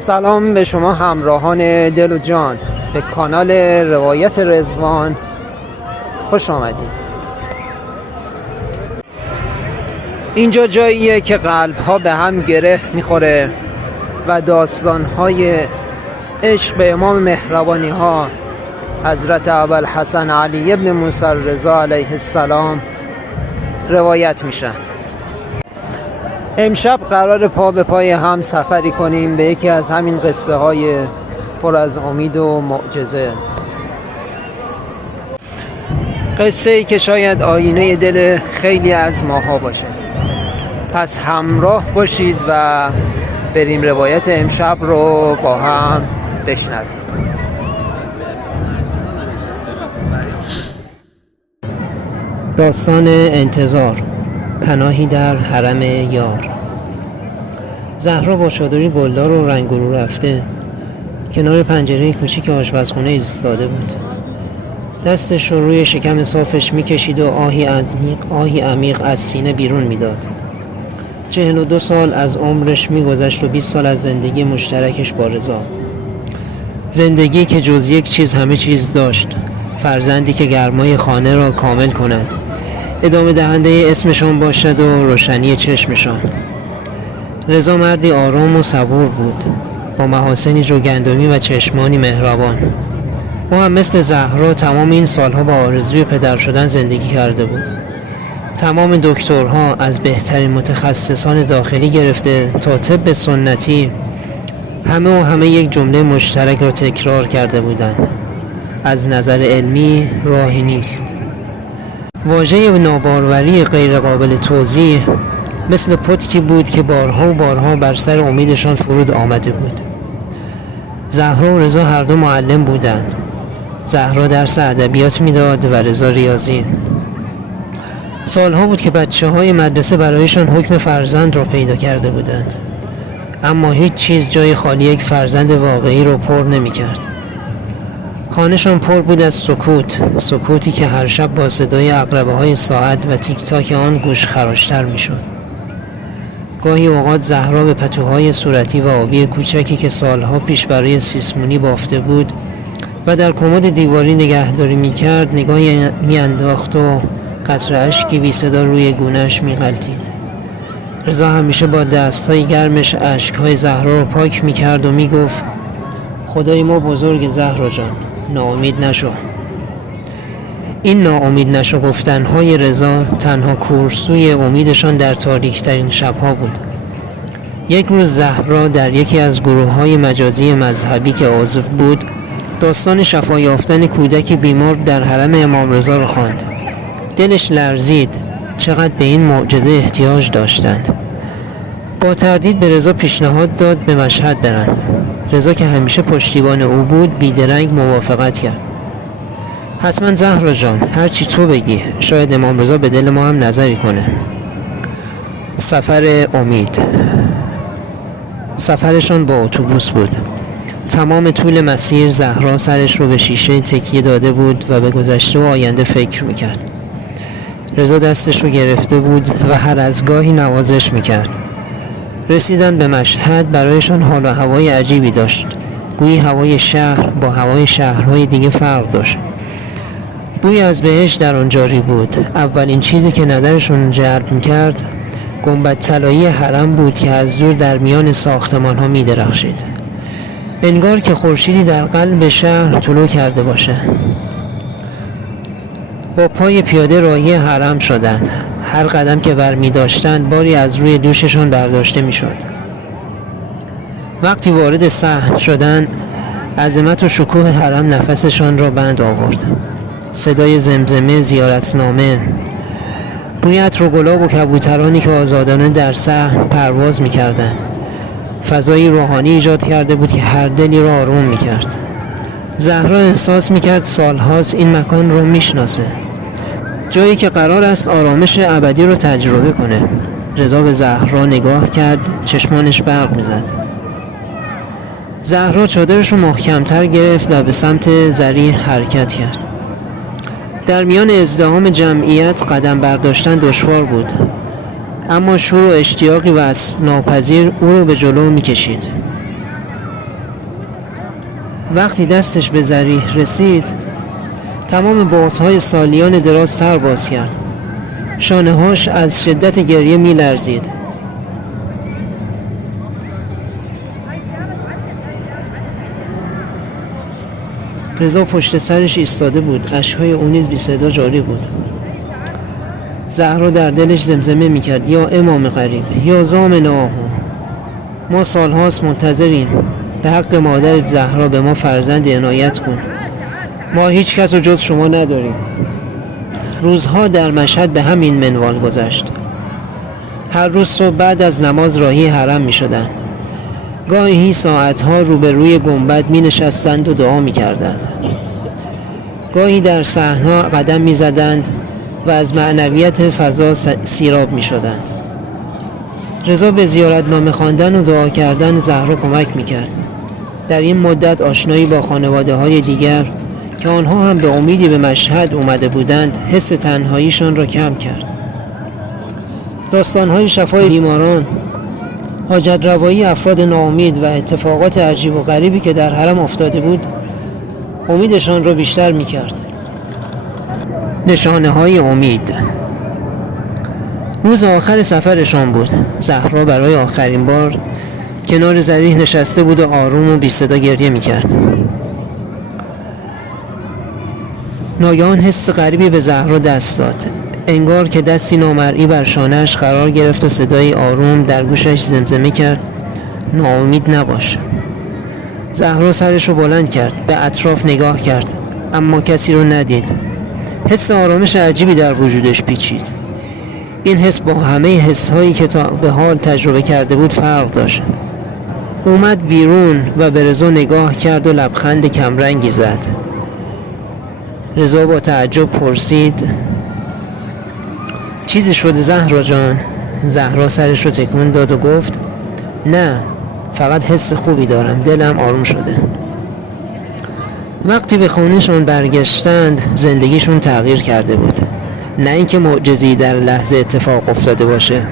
سلام به شما همراهان دل و جان، به کانال روایت رضوان خوش آمدید. اینجا جاییه که قلب ها به هم گره میخوره و داستان های عشق به امام مهربانی ها حضرت ابوالحسن علی ابن موسی رضا علیه السلام روایت میشن. امشب قرار پا به پای هم سفری کنیم به یکی از همین قصه های پر از امید و معجزه، قصه ای که شاید آینه دل خیلی از ماها باشه. پس همراه باشید و بریم روایت امشب رو با هم بشنویم. داستان انتظار، پناهی در حرم یار. زهرا با چادری گلدار و رنگ رو رفته کنار پنجره کوچیک آشپزخونه ایستاده بود. دستش رو روی شکم صافش میکشید و آهی عمیق از سینه بیرون میداد. 42 سال از عمرش میگذشت و 20 سال از زندگی مشترکش با رضا. زندگی که جز یک چیز همه چیز داشت، فرزندی که گرمای خانه را کامل کند، ادامه دهنده اسمشان باشد و روشنی چشمشان. رضا مردی آرام و صبور بود، با محاسنی جوگندمی و چشمانی مهربان. او هم مثل زهرا تمام این سالها با آرزوی پدر شدن زندگی کرده بود. تمام دکترها از بهترین متخصصان داخلی گرفته تا طب سنتی همه یک جمله مشترک را تکرار کرده بودند: از نظر علمی راهی نیست. واژه ناباروری غیر قابل توضیح مثل پتکی بود که بارها و بارها بر سر امیدشان فرود آمده بود. زهرا و رضا هر دو معلم بودند. زهرا درس ادبیات میداد و رضا ریاضی. سالها بود که بچه‌های مدرسه برایشان حکم فرزند را پیدا کرده بودند، اما هیچ چیز جای خالی یک فرزند واقعی را پر نمی‌کرد. خانه‌شان پر بود از سکوتی که هر شب با صدای عقربه‌های ساعت و تیک تاک آن گوش خراشتر می‌شد. گاهی اوقات زهرا به پتوهای صورتی و آبی کوچکی که سالها پیش برای سیسمونی بافته بود و در کمد دیواری نگهداری می‌کرد نگاهی می‌انداخت و قطره اشکی بی صدا روی گونه‌اش می‌غلتید. رضا همیشه با دست‌های گرمش اشک‌های زهرا رو پاک می‌کرد و می‌گفت: خدای ما بزرگ زهرا جان، ناامید نشو. این ناامید نشو گفتن‌های رضا تنها کورسوی امیدشان در تاریک‌ترین شب‌ها بود. یک روز زهرا در یکی از گروه‌های مجازی مذهبی که عضو بود، داستان شفا یافتن کودکی بیمار در حرم امام رضا را خواند. دلش لرزید، چقدر به این معجزه احتیاج داشتند. با تردید به رضا پیشنهاد داد به مشهد برند. رضا که همیشه پشتیبان او بود بیدرنگ موافقت کرد. حتما زهرا جان، هرچی تو بگی، شاید امام رضا به دل ما هم نظری کنه. سفر امید. سفرشان با اتوبوس بود. تمام طول مسیر زهرا سرش رو به شیشه تکیه داده بود و به گذشته و آینده فکر میکرد. رضا دستش رو گرفته بود و هر از گاهی نوازش میکرد. رسیدن به مشهد برایشان حال و هوای عجیبی داشت. گویی هوای شهر با هوای شهرهای دیگه فرق داشت. بوی از بهشت در آن جاری بود. اولین چیزی که نظرشون جلب میکرد گنبد طلایی حرم بود که از دور در میان ساختمان ها می درخشید. انگار که خورشیدی در قلب شهر طلوع کرده باشه. با پای پیاده راهی حرم شدند. هر قدم که برمی داشتند باری از روی دوششان برداشته می شد. وقتی وارد صحن شدند عظمت و شکوه حرم نفسشان را بند آورد. صدای زمزمه زیارتنامه، بوی عطر و گلاب و کبوترانی که آزادانه در صحن پرواز می کردند. فضایی روحانی ایجاد کرده بود که هر دلی را آروم می کرد. زهرا احساس میکرد سالهاست این مکان رو میشناسه، جایی که قرار است آرامش ابدی رو تجربه کنه. رضا به زهرا نگاه کرد، چشمانش برق میزد. زهرا چادرش رو محکمتر گرفت و به سمت زریح حرکت کرد. در میان ازدحام جمعیت قدم برداشتن دشوار بود، اما شور و اشتیاقی وصف ناپذیر او رو به جلو میکشید. وقتی دستش به زریح رسید، تمام بازهای سالیان دراز سر باز کرد. شانه‌هاش از شدت گریه می‌لرزید. رضا پشت سرش ایستاده بود، اشک‌های او نیز بی صدا جاری بود. زهرا در دلش زمزمه می‌کرد: یا امام غریب، یا ضامن آهو، ما سالهاست منتظریم، به حق مادر زهرا به ما فرزند عنایت کن، ما هیچ کس رو جز شما نداریم. روزها در مشهد به همین منوال گذشت. هر روز صبح بعد از نماز راهی حرم می شدند. گاهی ساعتها روبروی گنبد می نشستند و دعا می کردند. گاهی در صحنها قدم می زدند و از معنویت فضا سیراب می شدند. رضا به زیارتنامه خواندن و دعا کردن زهرا کمک می کرد. در این مدت آشنایی با خانواده های دیگر که آنها هم به امیدی به مشهد اومده بودند حس تنهاییشان را کم کرد. داستان‌های شفای بیماران، حاجت روایی افراد ناامید و اتفاقات عجیب و غریبی که در حرم افتاده بود امیدشان را بیشتر می‌کرد. نشانه‌های امید. روز آخر سفرشان بود. زهرا برای آخرین بار کنار زریح نشسته بود و آروم و بی صدا گریه می‌کرد. ناگهان حس غریبی به زهرا دست داد، انگار که دستی نامرئی بر شانه‌اش قرار گرفت و صدای آروم در گوشش زمزمه کرد: ناامید نباش. زهرا سرش رو بلند کرد، به اطراف نگاه کرد، اما کسی رو ندید. حس آرامش عجیبی در وجودش پیچید. این حس با همه حس‌هایی که تا به حال تجربه کرده بود فرق داشت. اومد بیرون و به رضا نگاه کرد و لبخند کمرنگی زد. رضا با تعجب پرسید: چیزی شده زهرا جان؟ زهرا سرش رو تکون داد و گفت: نه، فقط حس خوبی دارم، دلم آروم شده. وقتی به خونه‌شون برگشتند زندگیشون تغییر کرده بود. نه اینکه معجزه‌ای در لحظه اتفاق افتاده باشه،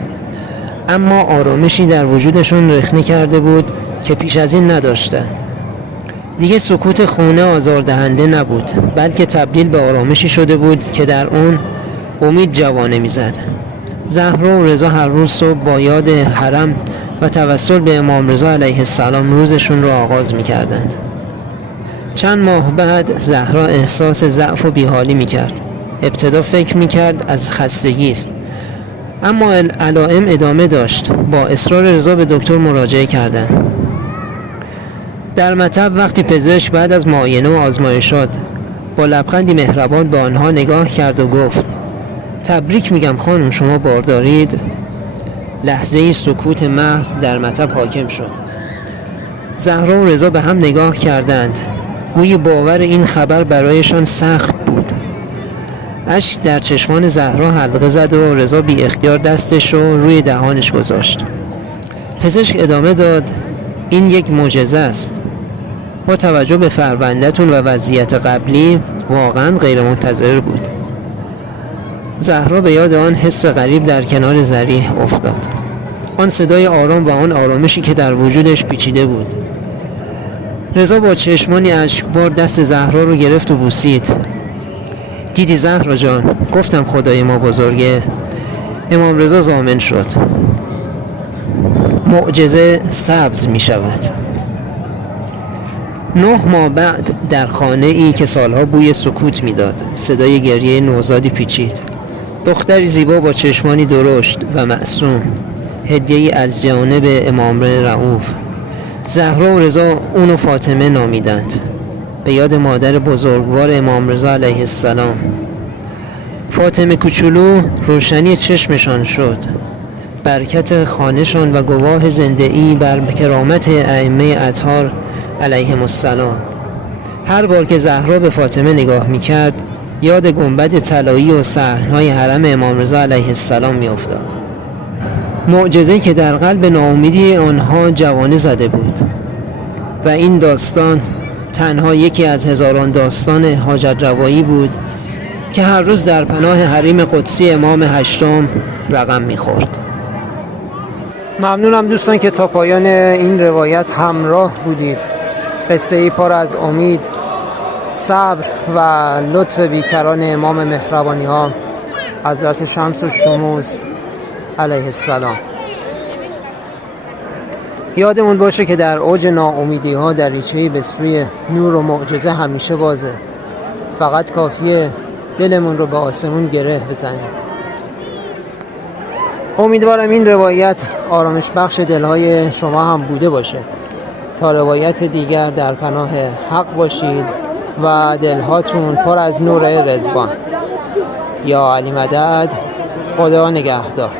اما آرامشی در وجودشون رخنه کرده بود که پیش از این نداشتند. دیگه سکوت خونه آزاردهنده نبود، بلکه تبدیل به آرامشی شده بود که در اون امید جوانه میزد. زهرا و رضا هر روز صبح با یاد حرم و توسل به امام رضا علیه السلام روزشون رو آغاز میکردند. چند ماه بعد زهرا احساس ضعف و بیحالی میکرد. ابتدا فکر میکرد از خستگی است، اما علائم ادامه داشت. با اصرار رضا به دکتر مراجعه کردند. در مطب وقتی پزشک بعد از معاینه و آزمایشات با لبخندی مهربان به آنها نگاه کرد و گفت: تبریک میگم خانم، شما باردارید. لحظه‌ای سکوت محض در مطب حاکم شد. زهرا و رضا به هم نگاه کردند، گویی باور این خبر برایشان سخت بود. اشک در چشمان زهرا حلقه زد و رضا بی اختیار دستش رو روی دهانش گذاشت. پزشک ادامه داد: این یک معجزه است. با توجه به فرزندتون و وضعیت قبلی واقعا غیر منتظره بود. زهرا به یاد آن حس غریب در کنار زریح افتاد. آن صدای آرام و آن آرامشی که در وجودش پیچیده بود. رضا با چشمانی اشکبار دست زهرا رو گرفت و بوسید. دیدی زهرا جان، گفتم خدای ما بزرگه. امام رضا ضامن شد. معجزه سبز می شود. 9 ماه بعد در خانه ای که سالها بوی سکوت می داد صدای گریه نوزادی پیچید. دختری زیبا با چشمانی درشت و معصوم، هدیه‌ای از جانب امام رؤوف. زهرا و رضا اونو فاطمه نامیدند، به یاد مادر بزرگوار امام رضا علیه السلام. فاطمه کوچولو روشنی چشمشان شد، برکت خانه‌شان و گواه زنده‌ای بر کرامت ائمه اطهار علیهم السلام. هر بار که زهرا به فاطمه نگاه میکرد یاد گنبد طلایی و صحن‌های حرم امام رضا علیه السلام میافتاد. معجزه‌ای که در قلب ناامیدی آنها جوانه زده بود و این داستان تنها یکی از هزاران داستان حاجت روایی بود که هر روز در پناه حریم قدسی امام هشتم رقم میخورد. ممنونم دوستان که تا پایان این روایت همراه بودید. قصه ای پر از امید، صبر و لطف بیکران امام مهربانی ها حضرت شمس الشموس علیه السلام. یادمون باشه که در اوج ناامیدی ها دریچه‌ای به سوی نور و معجزه همیشه بازه. فقط کافیه دلمون رو به آسمون گره بزنیم. امیدوارم این روایت آرامش بخش دلهای شما هم بوده باشه. تا روایت دیگر در پناه حق باشید و دلهاتون پر از نور رضوان. یا علی مدد. خدا نگهدار.